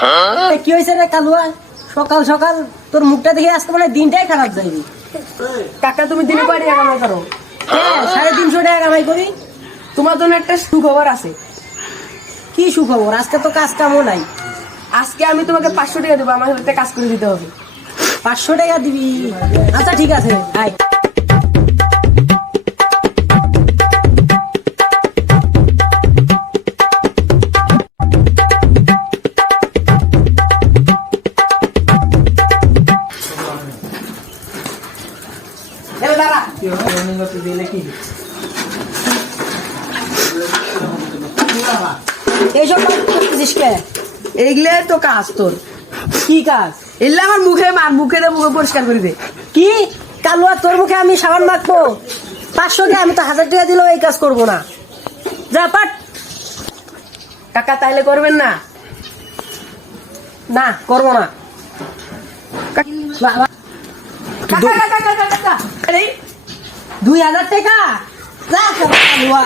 কি হয়েছে রে কালুয়া? সকাল সকাল তোর মুখটা দেখে আজকে মানে দিনটাই খারাপ যায়নি। কাকা তুমি দিনে কয় টাকা কামাই করো? 350 টাকা কামাই করি। তোমার জন্য একটা সুখবর আছে। কি সুখবর? আজকে তো কাজ কামও নাই। আজকে আমি তোমাকে 500 টাকা দেবো, আমার একটা কাজ করে দিতে হবে। 500 টাকা দিবি? আচ্ছা ঠিক আছে, আয়। এইসব কাজ করতেছিস কে? এইগুলো তো কাজ তোর। কি কাজ? এগুলো আমার মুখে মার, মুখে দিয়ে মুখে পরিষ্কার করে দে। কি কালুয়া, তোর মুখে আমি সাবান মাখবো? 500 টাকা? আমি তো 1000 টাকা দিলেও এই কাজ করবো না। যা পাট। কাকা তাইলে করবেন না? না, করবো না। কাকা কাকা কাকা কাকা, আরে 2000 টাকা? যা কালুয়া।